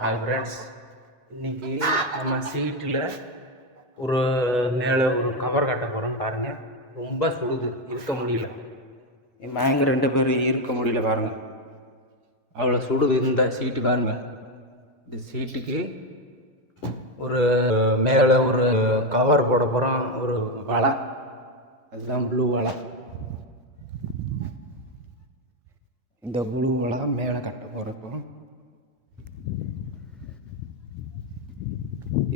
Hi friends, இன்றைக்கி நம்ம சீட்டில் ஒரு மேலே ஒரு கவர் கட்ட போகிறோன்னு பாருங்கள். ரொம்ப சுடுது, இருக்க முடியல. என் பயங்கர 2 பேரும் இருக்க முடியல பாருங்கள், அவ்வளோ சுடுது. இந்த சீட்டு பாருங்கள், இந்த சீட்டுக்கு ஒரு மேலே ஒரு கவர் போட போகிறோம், ஒரு வலை, அதுதான் ப்ளூ வலை. இந்த ப்ளூ வலை தான் மேலே கட்ட போகிறப்போ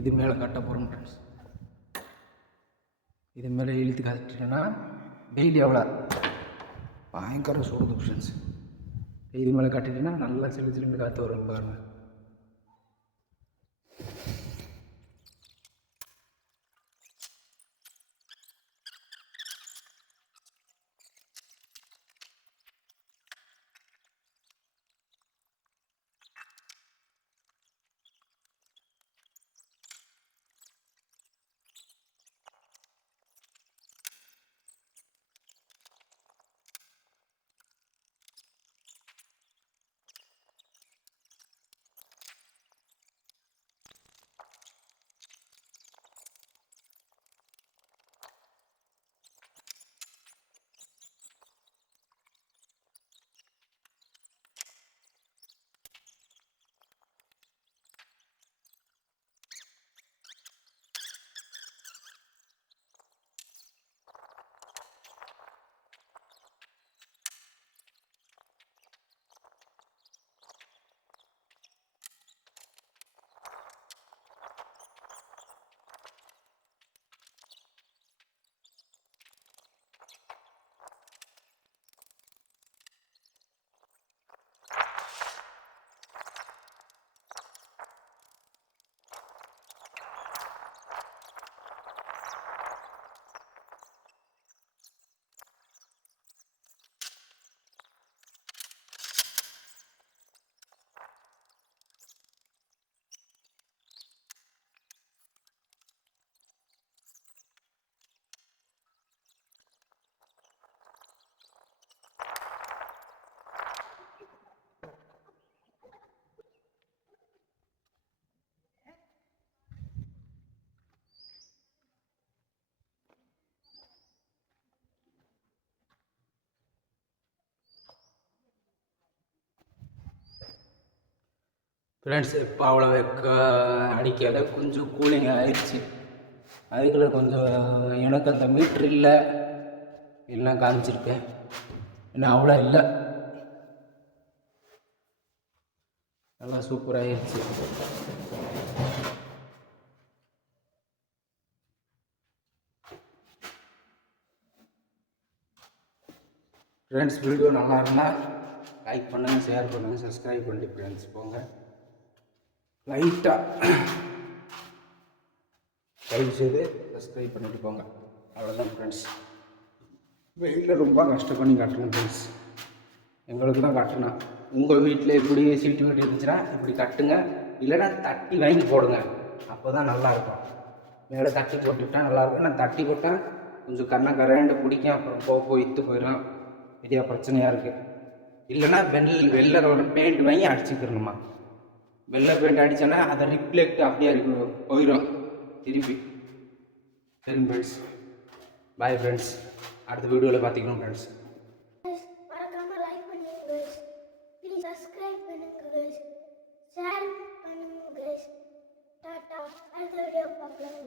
இது மேலே கட்ட போகிறோம் ஃப்ரெண்ட்ஸ். இது மேலே இழுத்து கட்டிட்டோன்னா வெயில் எவ்வளோ பயங்கர சுடுது ஃப்ரெண்ட்ஸ். இது மேலே கட்டிட்டோன்னா நல்லா சிலு சிலுன்னு காற்று வரும் பாருங்கள். ஃப்ரெண்ட்ஸ், இப்போ அவ்வளோ அடிக்காத கொஞ்சம் கூலிங் ஆயிடுச்சு. அதுக்குள்ளே கொஞ்சம் எனக்கு அந்த மீட்ரு இல்லை, எல்லாம் காமிச்சிருக்கேன். இன்னும் அவ்வளோ இல்லை, நல்லா சூப்பராகிடுச்சு. ஃப்ரெண்ட்ஸ், வீடியோ நல்லா இருந்தால் லைக் பண்ணுங்கள், ஷேர் பண்ணுங்கள், சப்ஸ்கிரைப் பண்ணிட்டு ஃப்ரெண்ட்ஸ் போங்க. லைட்டாக தயவு செய்து சப்ஸ்கிரைப் பண்ணிட்டு போங்க. அவ்வளோதான் ஃப்ரெண்ட்ஸ். வெயிலில் ரொம்ப கஷ்டம் பண்ணி கட்டணும் ஃப்ரெண்ட்ஸ், எங்களுக்கு தான் கட்டணும். உங்கள் வீட்டில் இப்படி சீட்டு வீட்டு இருந்துச்சுன்னா இப்படி கட்டுங்க, இல்லைன்னா தட்டி வாங்கி போடுங்க, அப்போ தான் நல்லாயிருக்கும். மேலே தட்டி போட்டுவிட்டால் நல்லாயிருக்கும். நான் தட்டி போட்டால் கொஞ்சம் கரண்டு பிடிக்கும், அப்புறம் போய் இத்து போயிடும், இதே பிரச்சனையாக இருக்குது. இல்லைன்னா வெள்ளை பெயிண்ட் வாங்கி அடிச்சுக்கிறணுமா. வெள்ளை பெயிண்ட் அடித்தோன்னா அதை ரிஃப்ளெக்ட் அப்படியே போயிடும் திருப்பி. சரி ஃப்ரெண்ட்ஸ், பாய் ஃப்ரெண்ட்ஸ். அடுத்த வீடியோவில் பார்த்துக்கணும் ஃப்ரெண்ட்ஸ். மறக்காம லைக் பண்ணுங்க, ப்ளீஸ் சப்ஸ்கிரைப் பண்ணுங்க, ஷேர் பண்ணுங்க. டாடா, அடுத்த வீடியோ பார்க்கலாம்.